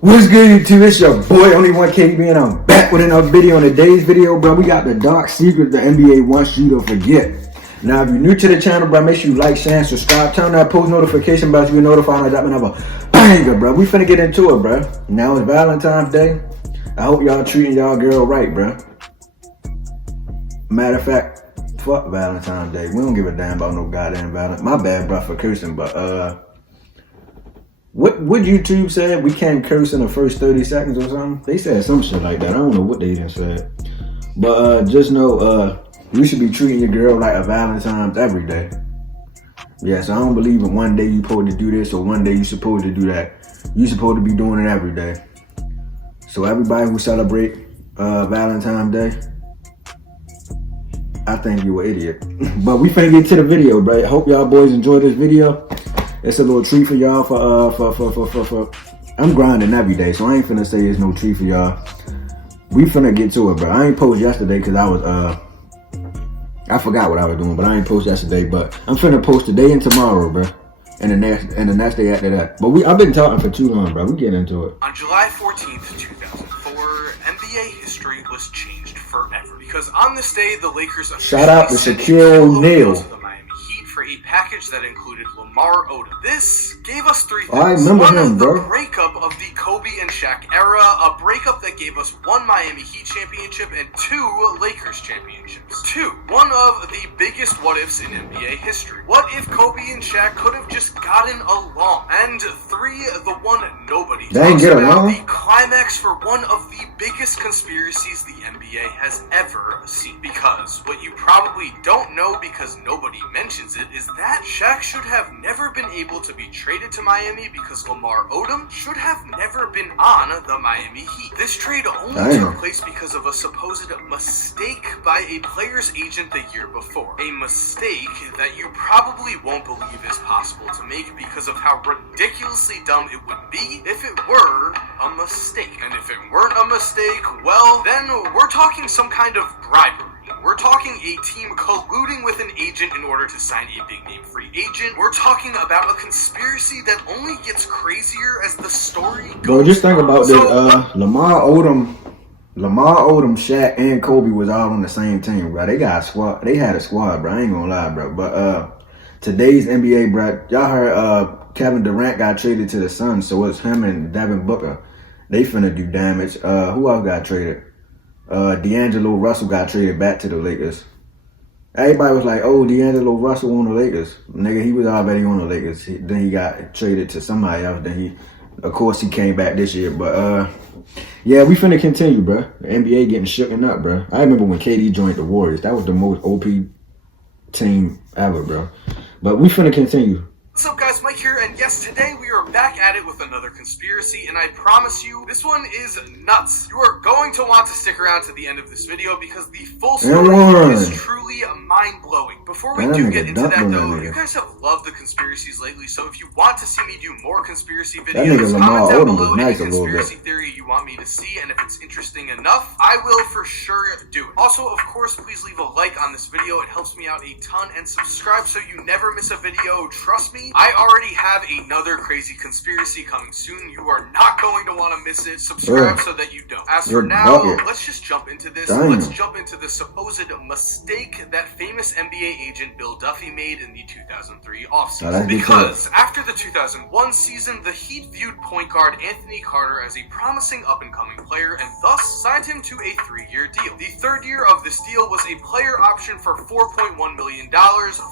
What's good, YouTube? It's your boy, Only One KDB, and I'm back with another video. In today's video, bro, we got the dark secret the NBA wants you to forget. Now, if you're new to the channel, bro, make sure you like, share, and subscribe. Turn that post notification bell to be notified when I drop another banger, bro. We finna get into it, bro. Now it's Valentine's Day. I hope y'all treating y'all girl right, bro. Matter of fact, fuck Valentine's Day. We don't give a damn about no goddamn Valentine. My bad, bro, for cursing, but What YouTube said? We can't curse in the first 30 seconds or something? They said some shit like that. I don't know what they even said. But just know you should be treating your girl like a Valentine's every day. Yeah, so I don't believe in one day you supposed to do this or one day you supposed to do that. You supposed to be doing it every day. So everybody who celebrate Valentine's Day, I think you an idiot. But we finna get to the video, bro. Hope y'all boys enjoy this video. It's a little treat for y'all for I'm grinding every day, so I ain't finna say it's no treat for y'all. We finna get to it, bro. I ain't post yesterday because I forgot what I was doing, but I ain't post yesterday. But I'm finna post today and tomorrow, bro. And the next day after that. But I've been talking for too long, bro. We get into it. On July 14th, 2004, NBA history was changed forever. Because on this day, the Lakers shout out to Shaquille O'Neal for a package that included Lamar Odom. This gave us three things. I remember him, bro. The breakup of the Kobe and Shaq era, a breakup that gave us one Miami Heat championship and two Lakers championships. Two, one of the biggest what-ifs in NBA history. What if Kobe and Shaq could have just gotten along? And three, the one nobody talks about, the climax for one of the biggest conspiracies the NBA has ever seen. Because what you probably don't know, because nobody mentions it, is that Shaq should have never been able to be traded to Miami because Lamar Odom should have never been on the Miami Heat. This trade only took place because of a supposed mistake by a player's agent the year before. A mistake that you probably won't believe is possible to make because of how ridiculously dumb it would be if it were a mistake. And if it weren't a mistake, well, then we're talking some kind of bribery. We're talking a team colluding with an agent in order to sign a big-name free agent. We're talking about a conspiracy that only gets crazier as the story goes. Bro, just think about this. Lamar Odom, Shaq, and Kobe was all on the same team, bro. They got a squad. They had a squad, bro. I ain't gonna lie, bro. But today's NBA, bro, y'all heard Kevin Durant got traded to the Suns, so it's him and Devin Booker. They finna do damage. Who else got traded? D'Angelo Russell got traded back to the Lakers. Everybody was like, oh, D'Angelo Russell on the Lakers. Nigga, he was already on the Lakers. Then he got traded to somebody else. Then of course, he came back this year. But, yeah, we finna continue, bro. The NBA getting shooken up, bro. I remember when KD joined the Warriors. That was the most OP team ever, bro. But we finna continue. What's up, guys? Mike here, and yes, today we are back at it with another conspiracy, and I promise you, this one is nuts. You are going to want to stick around to the end of this video because the full story is truly mind-blowing. Before we do get into that, though, you guys have loved the conspiracies lately, so if you want to see me do more conspiracy videos, comment down below any conspiracy theory you want me to see, and if it's interesting enough, I will for sure do it. Also, of course, please leave a like on this video. It helps me out a ton, and subscribe so you never miss a video. Trust me, I already have another crazy conspiracy coming soon. You are not going to want to miss it. Subscribe so that you don't. As for now, let's just jump into this. Let's jump into the supposed mistake that famous NBA agent Bill Duffy made in the 2003 offseason. Because after the 2001 season, the Heat viewed point guard Anthony Carter as a promising up-and-coming player and thus signed him to a 3-year deal. The third year of this deal was a player option for $4.1 million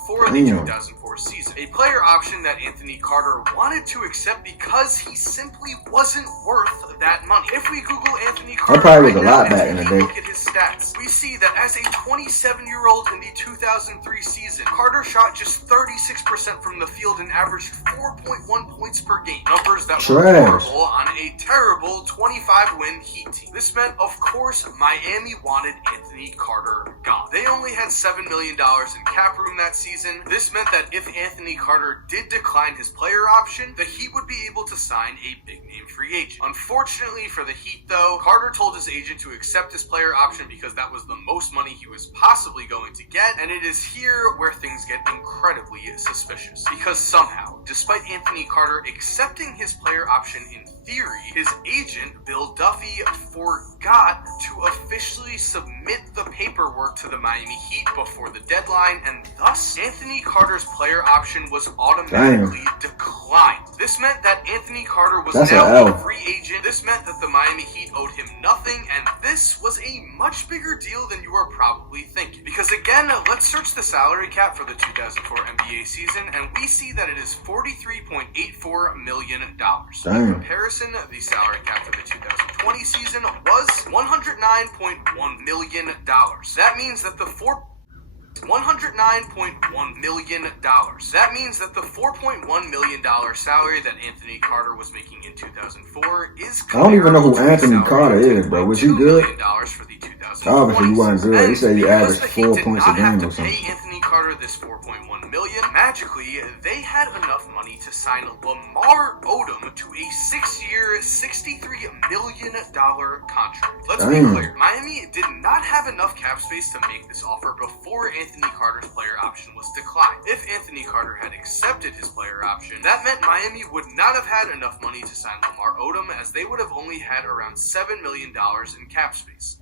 for the 2004 season. A player option that Anthony Carter wanted to accept because he simply wasn't worth that money. If we Google Anthony Carter probably was a lot back in the day. Look at his stats, we see that as a 27-year-old in the 2003 season, Carter shot just 36% from the field and averaged 4.1 points per game. Numbers that were horrible on a terrible 25-win Heat team. This meant, of course, Miami wanted Anthony Carter gone. They only had $7 million in cap room that season. This meant that if Anthony Carter did decline his player option, the Heat would be able to sign a big-name free agent. Unfortunately, Unfortunately for the Heat, though, Carter told his agent to accept his player option because that was the most money he was possibly going to get, and it is here where things get incredibly suspicious. Because somehow, despite Anthony Carter accepting his player option in theory, his agent, Bill Duffy, forgot to officially submit the paperwork to the Miami Heat before the deadline, and thus, Anthony Carter's player option was automatically declined. This meant that Anthony Carter was now a free agent. This meant that the Miami Heat owed him nothing, and this was a much bigger deal than you are probably thinking. Because again, let's search the salary cap for the 2004 NBA season, and we see that it is $43.84 million. In comparison, the salary cap for the 2020 season was $109.1 million. That means that the $109.1 million. That means that the $4.1 million salary that Anthony Carter was making in 2004 is I don't even know who Anthony Carter is, bro. Was he good? For the 2020 Obviously, he wasn't good. He said he averaged 4 points a game or something. Pay Anthony Carter this $4.1 million. Magically, they had enough money to sign Lamar Odom to a 6-year, $63 million contract. Let's be clear, Miami did not have enough cap space to make this offer before Anthony Carter's player option was declined. If Anthony Carter had accepted his player option, that meant Miami would not have had enough money to sign Lamar Odom, as they would have only had around $7 million in cap space.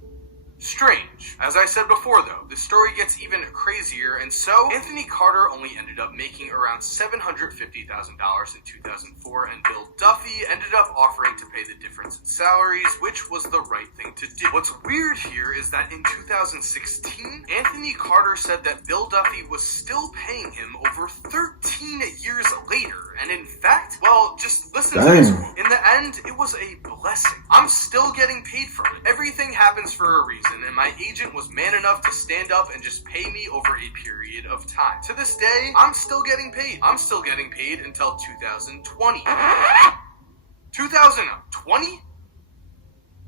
Strange. As I said before, though, the story gets even crazier, and so Anthony Carter only ended up making around $750,000 in 2004, and Bill Duffy ended up offering to pay the difference in salaries, which was the right thing to do. What's weird here is that in 2016, Anthony Carter said that Bill Duffy was still paying him over 13 years later, and in fact, well, just listen to this. In the end, it was a blessing. I'm still getting paid for it. Everything happens for a reason, and my agent was man enough to stand up and just pay me over a period of time. To this day, I'm still getting paid. I'm still getting paid until 2020. 2020?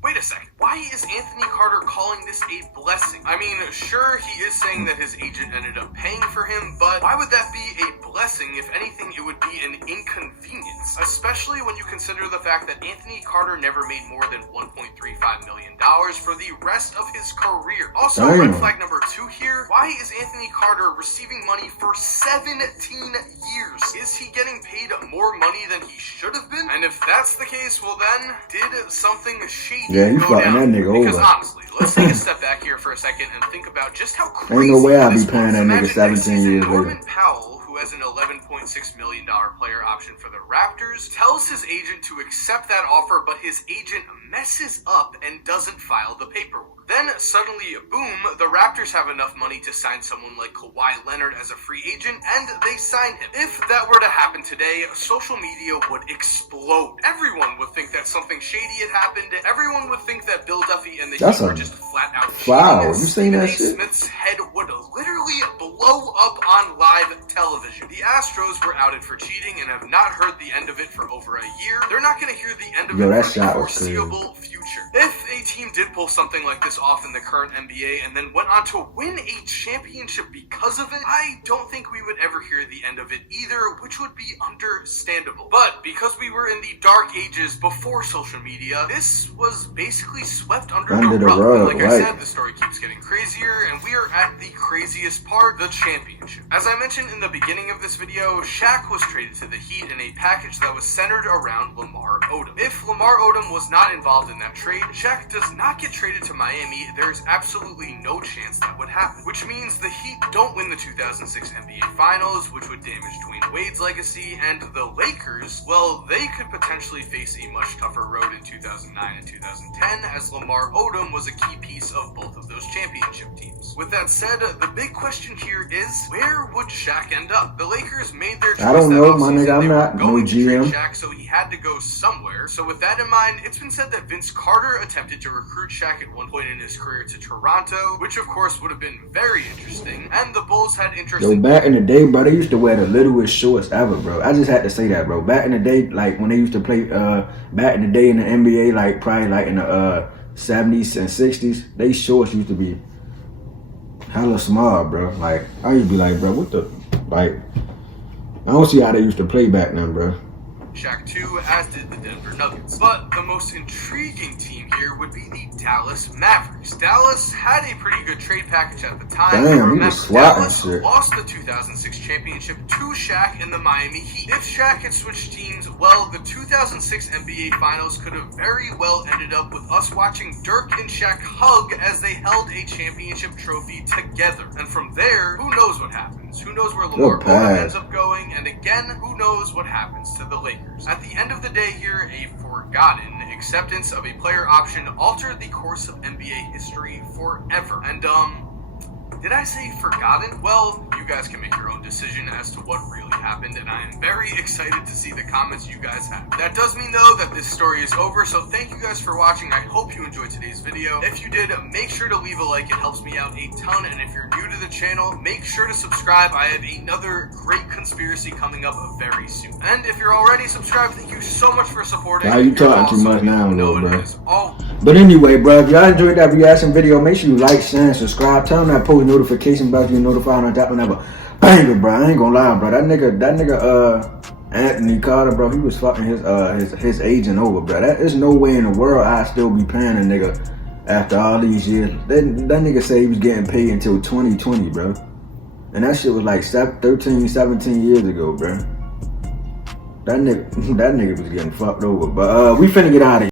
Wait a second. Why is Anthony Carter calling this a blessing? I mean, sure, he is saying that his agent ended up paying for him, but why would that be a blessing? If anything, it would be an inconvenience, especially when you consider the fact that Anthony Carter never made more than $1.35 million for the rest of his career. Also, red flag number 2 here, why is Anthony Carter receiving money for 17 years? Is he getting paid more money than he should have been? And if that's the case, well then, did something shady he's fucking that nigga because over. Honestly, let's take a step back here for a second and think about just how crazy ain't no way I'll be this paying that nigga 17 years Norman later. Powell, who has an $11.6 million player option for the Raptors, tells his agent to accept that offer, but his agent messes up and doesn't file the paperwork. Then suddenly, boom, the Raptors have enough money to sign someone like Kawhi Leonard as a free agent, and they sign him. If that were to happen today, social media would explode. Everyone would think that something shady had happened. Everyone would think that Bill Duffy and the Heat were just flat out cheating. Wow, you seen that shit? Smith's head would literally blow up on live television. The Astros were outed for cheating and have not heard the end of it for over a year. They're not going to hear the end of it for the foreseeable future. If a team did pull something like this off in the current NBA and then went on to win a championship because of it, I don't think we would ever hear the end of it either, which would be understandable. But because we were in the dark ages before social media, this was basically swept under the rug. Like I said, the story keeps getting crazier, and we are at the craziest part, the championship. As I mentioned in the beginning of this video, Shaq was traded to the Heat in a package that was centered around Lamar Odom. If Lamar Odom was not involved in that trade, Shaq does not get traded to Miami, there's absolutely no chance that would happen. Which means the Heat don't win the 2006 NBA Finals, which would damage Dwayne Wade's legacy, and the Lakers, well, they could potentially face a much tougher road in 2009 and 2010, as Lamar Odom was a key piece of both of those championship teams. With that said, the big question here is, where would Shaq end up? The Lakers made their choice. I don't know, my nigga, I'm not no GM. Shaq, so he had to go somewhere. So with that in mind, it's been said that Vince Carter attempted to recruit Shaq at one point in his career to Toronto, which of course would have been very interesting, and the Bulls had interest. Yo, back in the day, bro, they used to wear the littlest shorts ever, bro. I just had to say that, bro. Back in the day, like when they used to play, back in the day in the NBA, like probably like in the 70s and 60s, they shorts used to be hella small, bro. Like I used to be like, bro, what the, like, I don't see how they used to play back then, bro. Shaq 2, as did the Denver Nuggets. But the most intriguing team here would be the Dallas Mavericks. Dallas had a pretty good trade package at the time. Damn, he was swatting Dallas shit. lost the 2006 championship to Shaq and the Miami Heat. If Shaq had switched teams, well, the 2006 NBA Finals could have very well ended up with us watching Dirk and Shaq hug as they held a championship trophy together. And from there, who knows what happens? Who knows where Lamar Odom ends up going? And again, who knows what happens to the Lakers? At the end of the day here, a forgotten acceptance of a player option altered the course of NBA history forever. And, did I say forgotten? Well, you guys can make your own decision as to what really happened, and I am very excited to see the comments you guys have. That does mean, though, that this story is over, so thank you guys for watching. I hope you enjoyed today's video. If you did, make sure to leave a like. It helps me out a ton, and if you're new to the channel, make sure to subscribe. I have another great conspiracy coming up very soon. And if you're already subscribed, thank you so much for supporting. Now you talking too much now, though, bro. Oh. But anyway, bro, if y'all enjoyed that reaction video, make sure you like, share, and subscribe. Turn on that post notification bell so you're notified on that whenever. Banger, bro. I ain't gonna lie, bro. That nigga, Anthony Carter, bro, he was fucking his agent over, bro. There's no way in the world I'd still be paying a nigga after all these years. That nigga said he was getting paid until 2020, bro. And that shit was like 13, 17 years ago, bro. That nigga was getting fucked over. But we finna get out of here.